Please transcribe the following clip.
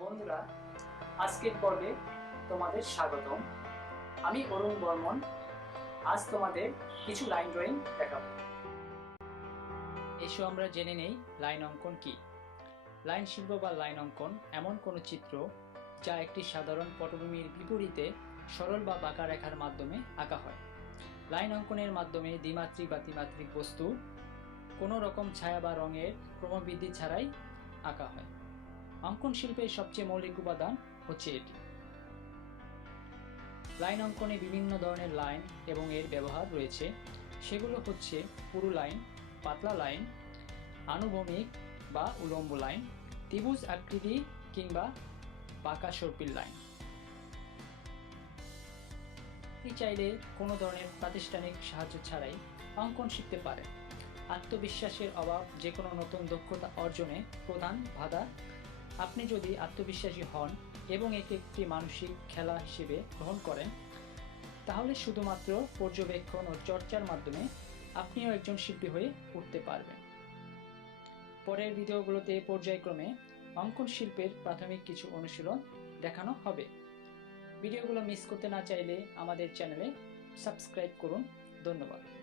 বন্ধুরা, আজকের পর্বে তোমাদের স্বাগতম। আমি অরুণ বর্মন। আজ তোমাদের কিছু লাইন ড্রয়িং দেখাবো। এসো আমরা জেনে নেই লাইন অঙ্কন কি। লাইন শিল্প বা লাইন অঙ্কন এমন কোনো চিত্র যা একটি সাধারণ পটভূমির বিপরীতে সরল বা বাঁকা রেখার মাধ্যমে আঁকা হয়। লাইন অঙ্কনের মাধ্যমে দ্বিমাত্রিক বা ত্রিমাত্রিক বস্তু কোনো রকম ছায়া বা রঙের ক্রমবৃদ্ধি ছাড়াই আঁকা হয়। অঙ্কন শিল্পের সবচেয়ে মৌলিক উপাদান হচ্ছে এটি। লাইন অঙ্কনে বিভিন্ন ধরনের লাইন এবং এর ব্যবহার রয়েছে। সেগুলো হচ্ছে পুরু লাইন, পাতলা লাইন, আনুভূমিক বা উলম্ব লাইন, ত্রিভুজ আকৃতি কিংবা বাঁকা সর্পিল লাইন। আপনি চাইলে কোনো ধরনের প্রাতিষ্ঠানিক সাহায্য ছাড়াই অঙ্কন শিখতে পারেন। আত্মবিশ্বাসের অভাব যে কোনো নতুন দক্ষতা অর্জনে প্রধান বাধা। আপনি যদি আত্মবিশ্বাসী হন এবং একে একটি মানসিক খেলা হিসেবে গ্রহণ করেন, তাহলে শুধুমাত্র পর্যবেক্ষণ ও চর্চার মাধ্যমে আপনিও একজন শিল্পী হয়ে উঠতে পারবেন। পরের ভিডিওগুলোতে পর্যায়ক্রমে অঙ্কন শিল্পের প্রাথমিক কিছু অনুশীলন দেখানো হবে। ভিডিওগুলো মিস করতে না চাইলে আমাদের চ্যানেলে সাবস্ক্রাইব করুন। ধন্যবাদ।